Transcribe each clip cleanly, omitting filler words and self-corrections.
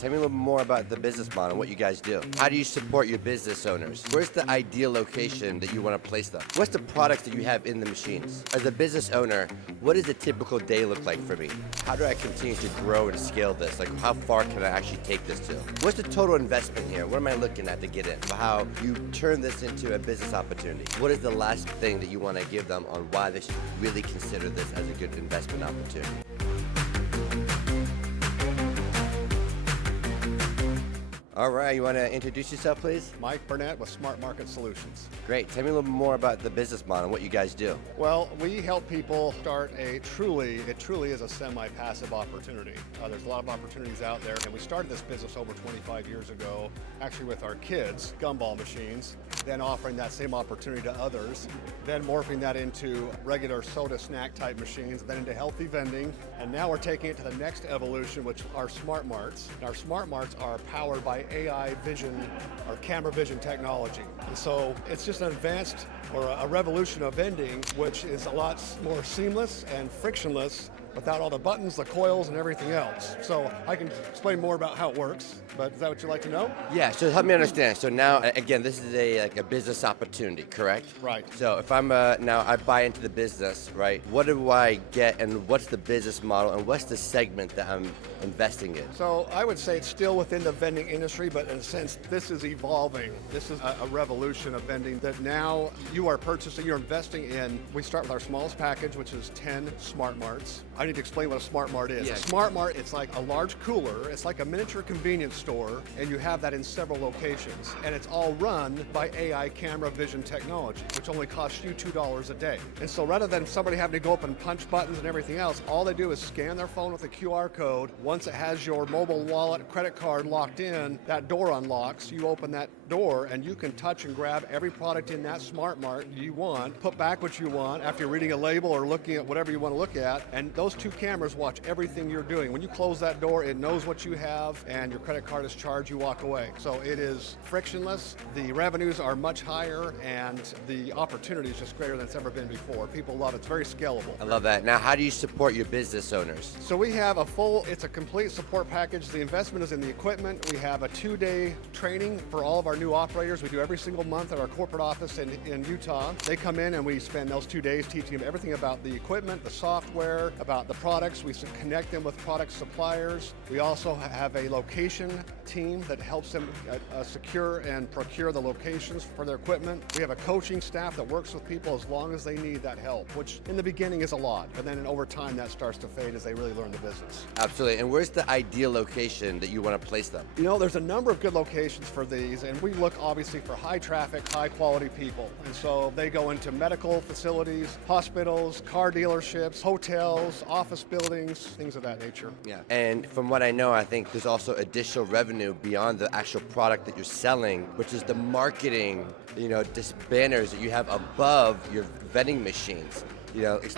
Tell me a little more about the business model and what you guys do. How do you support your business owners? Where's the ideal location that you want to place them? What's the products that you have in the machines? As a business owner, what does a typical day look like for me? How do I continue to grow and scale this? Like, how far can I actually take this to? What's the total investment here? What am I looking at to get in? How you turn this into a business opportunity? What is the last thing that you want to give them on why they should really consider this as a good investment opportunity? All right, you want to introduce yourself, please? Mike Burnett with Smart Market Solutions. Great. Tell me a little more about the business model and what you guys do. Well, we help people start it truly is a semi-passive opportunity. There's a lot of opportunities out there, and we started this business over 25 years ago, actually with our kids, gumball machines, then offering that same opportunity to others, then morphing that into regular soda snack type machines, then into healthy vending, and now we're taking it to the next evolution, which are Smart Marts. And our Smart Marts are powered by AI vision or camera vision technology. And so it's just an advanced or a revolution of vending, which is a lot more seamless and frictionless without all the buttons, the coils, and everything else. So I can explain more about how it works, but is that what you'd like to know? Yeah, so help me understand. So now, again, this is a business opportunity, correct? Right. So if I'm now I buy into the business, right? What do I get, and what's the business model, and what's the segment that I'm investing in? So I would say it's still within the vending industry, but in a sense, this is evolving. This is a revolution of vending that now you are purchasing, you're investing in. We start with our smallest package, which is 10 Smart Marts. I need to explain what a Smart Mart is. Yeah. A Smart Mart, it's like a large cooler. It's like a miniature convenience store, and you have that in several locations. And it's all run by AI camera vision technology, which only costs you $2 a day. And so rather than somebody having to go up and punch buttons and everything else, all they do is scan their phone with a QR code. Once it has your mobile wallet, credit card locked in, that door unlocks. You open that door, and you can touch and grab every product in that Smart Mart you want, put back what you want after you're reading a label or looking at whatever you want to look at, and those two cameras watch everything you're doing. When you close that door, it knows what you have, and your credit card is charged, you walk away. So it is frictionless, the revenues are much higher, and the opportunity is just greater than it's ever been before. People love it, it's very scalable. I love that. Now, how do you support your business owners? So we have it's a complete support package. The investment is in the equipment. We have a 2-day training for all of our new operators. We do every single month at our corporate office in Utah. They come in and we spend those 2 days teaching them everything about the equipment, the software, about the products. We connect them with product suppliers. We also have a location team that helps them secure and procure the locations for their equipment. We have a coaching staff that works with people as long as they need that help, which in the beginning is a lot, but then over time that starts to fade as they really learn the business. Absolutely. And where's the ideal location that you want to place them? You know, there's a number of good locations for these, and we look obviously for high traffic, high quality people. And so they go into medical facilities, hospitals, car dealerships, hotels, office buildings, things of that nature. Yeah. And from what I know, I think there's also additional revenue beyond the actual product that you're selling, which is the marketing, just banners that you have above your vending machines.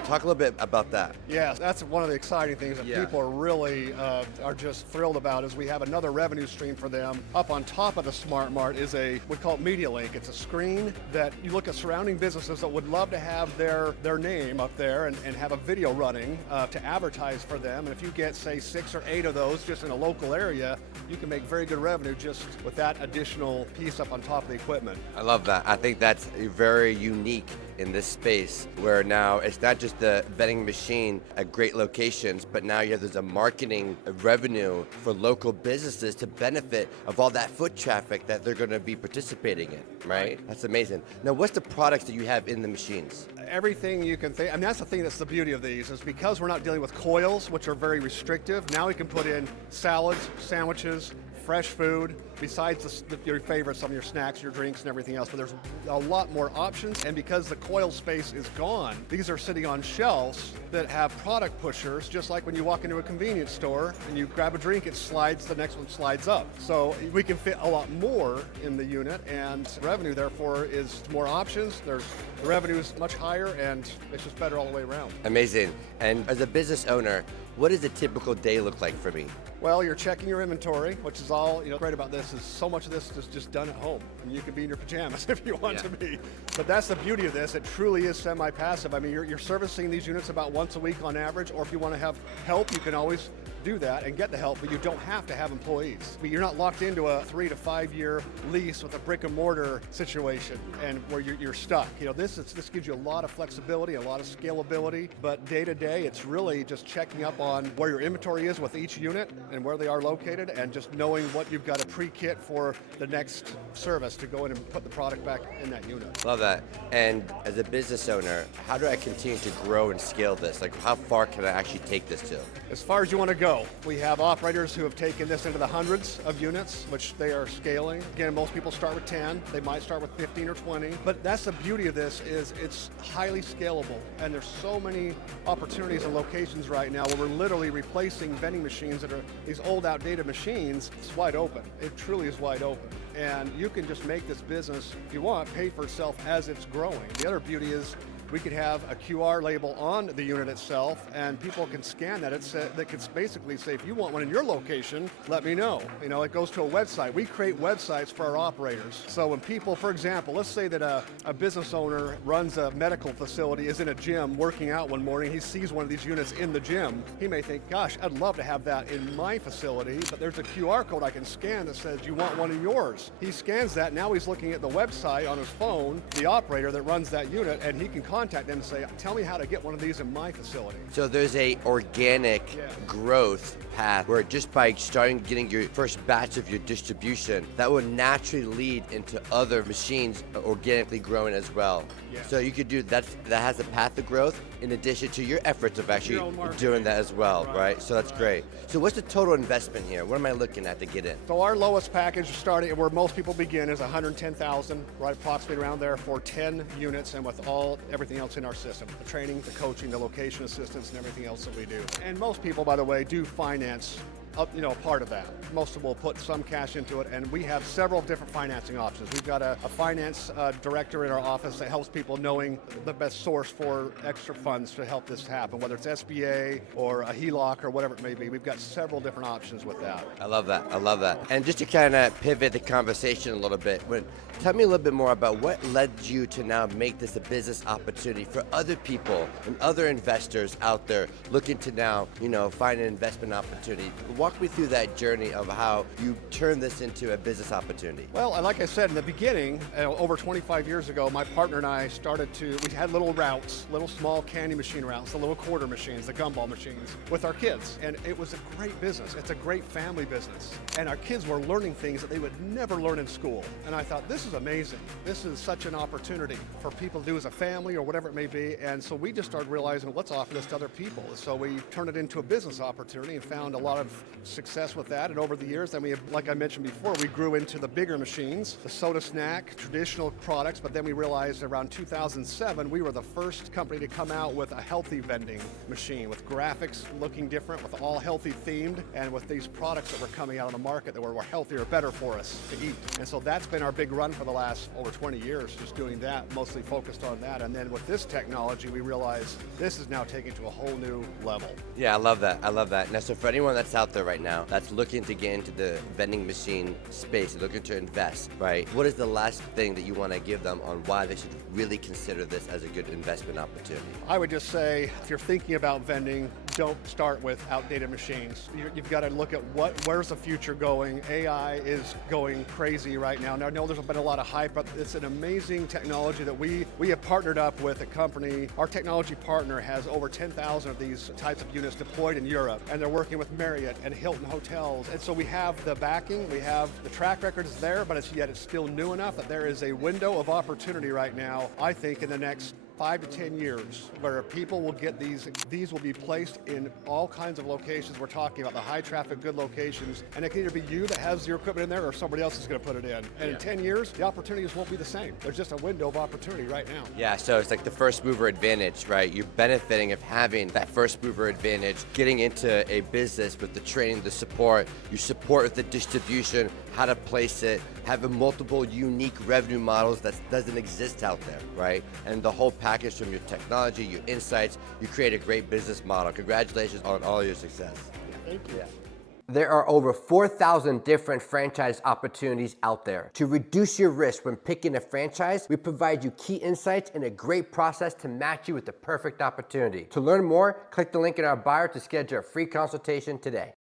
Talk a little bit about that. Yeah, that's one of the exciting things that people are really are just thrilled about is we have another revenue stream for them. Up on top of the Smart Mart is we call it Media Link. It's a screen that you look at surrounding businesses that would love to have their name up there and have a video running to advertise for them. And if you get, say, 6 or 8 of those just in a local area, you can make very good revenue just with that additional piece up on top of the equipment. I love that. I think that's very unique in this space where now it's not just the vending machine at great locations, but now there's a marketing revenue for local businesses to benefit of all that foot traffic that they're going to be participating in, right? That's amazing. Now, what's the products that you have in the machines? Everything you can think, and that's the thing that's the beauty of these, is because we're not dealing with coils, which are very restrictive, now we can put in salads, sandwiches, fresh food, besides your favorites, some of your snacks, your drinks, and everything else. But there's a lot more options, and because the coil space is gone, these are sitting on shelves that have product pushers, just like when you walk into a convenience store and you grab a drink, the next one slides up. So we can fit a lot more in the unit, and revenue, therefore, is more options. The revenue is much higher, and it's just better all the way around. Amazing. And as a business owner, what does a typical day look like for me? Well, you're checking your inventory, which is all, great about this is so much of this is just done at home. And you can be in your pajamas if you want to be. But that's the beauty of this. It truly is semi-passive. I mean, you're servicing these units about once a week on average, or if you want to have help, you can always do that and get the help, but you don't have to have employees. You're not locked into a 3 to 5 year lease with a brick and mortar situation and where you're stuck. This gives you a lot of flexibility, a lot of scalability, but day to day, it's really just checking up on where your inventory is with each unit and where they are located, and just knowing what you've got to pre-kit for the next service to go in and put the product back in that unit. Love that. And as a business owner, how do I continue to grow and scale this? Like, how far can I actually take this to? As far as you want to go, we have operators who have taken this into the hundreds of units, which they are scaling. Again, most people start with 10. They might start with 15 or 20. But that's the beauty of this, is it's highly scalable. And there's so many opportunities and locations right now where we're literally replacing vending machines that are these old, outdated machines. It's wide open. It truly is wide open. And you can just make this business, if you want, pay for itself as it's growing. The other beauty is we could have a QR label on the unit itself, and people can scan that. That can basically say, if you want one in your location, let me know. It goes to a website. We create websites for our operators. So when people, for example, let's say that a business owner runs a medical facility, is in a gym working out one morning, he sees one of these units in the gym. He may think, gosh, I'd love to have that in my facility, but there's a QR code I can scan that says, you want one in yours. He scans that, now he's looking at the website on his phone, the operator that runs that unit, and he can contact them and say, tell me how to get one of these in my facility. So there's a organic growth path where just by getting your first batch of your distribution, that will naturally lead into other machines organically growing as well. Yeah. So you could do that has a path of growth in addition to your efforts of actually doing that as well, right? So that's great. So what's the total investment here? What am I looking at to get in? So our lowest package starting where most people begin is $110,000, right approximately around there for 10 units, and with everything else in our system, the training, the coaching, the location assistance, and everything else that we do. And most people, by the way, do finance part of that. Most of them will put some cash into it, and we have several different financing options. We've got a finance director in our office that helps people knowing the best source for extra funds to help this happen, whether it's SBA or a HELOC or whatever it may be. We've got several different options with that. I love that. I love that. And just to kind of pivot the conversation a little bit, tell me a little bit more about what led you to now make this a business opportunity for other people and other investors out there looking to now, find an investment opportunity. Walk me through that journey of how you turned this into a business opportunity. Well, like I said in the beginning, over 25 years ago, my partner and I we had little routes, little small candy machine routes, the little quarter machines, the gumball machines with our kids. And it was a great business. It's a great family business. And our kids were learning things that they would never learn in school. And I thought, this is amazing. This is such an opportunity for people to do as a family or whatever it may be. And so we just started realizing, let's offer this to other people. So we turned it into a business opportunity and found a lot of success with that. And over the years, then like I mentioned before, we grew into the bigger machines, the soda snack, traditional products, but then we realized around 2007, we were the first company to come out with a healthy vending machine with graphics looking different, with all healthy themed, and with these products that were coming out on the market that were healthier, better for us to eat. And so that's been our big run for the last over 20 years, just doing that, mostly focused on that. And then with this technology, we realized this is now taken to a whole new level. Yeah, I love that. I love that. Now, so for anyone that's out there right now that's looking to get into the vending machine space, looking to invest, right? What is the last thing that you want to give them on why they should really consider this as a good investment opportunity? I would just say, if you're thinking about vending, don't start with outdated machines. You've got to look at where's the future going. AI is going crazy right now. Now, I know there's been a lot of hype, but it's an amazing technology that we have partnered up with a company. Our technology partner has over 10,000 of these types of units deployed in Europe, and they're working with Marriott and Hilton hotels. And so we have the backing, we have the track record is there, but it's still new enough that there is a window of opportunity right now, I think, in the next 5 to 10 years, where people will get these will be placed in all kinds of locations. We're talking about the high traffic, good locations, and it can either be you that has your equipment in there or somebody else is going to put it in. And in 10 years, the opportunities won't be the same. There's just a window of opportunity right now. Yeah, so it's like the first mover advantage, right? You're benefiting of having that first mover advantage, getting into a business with the training, the support, you support with the distribution, how to place it, having multiple unique revenue models that doesn't exist out there, right? And the whole package from your technology, your insights, you create a great business model. Congratulations on all your success. Thank you. Yeah. There are over 4,000 different franchise opportunities out there. To reduce your risk when picking a franchise, we provide you key insights and a great process to match you with the perfect opportunity. To learn more, click the link in our bio to schedule a free consultation today.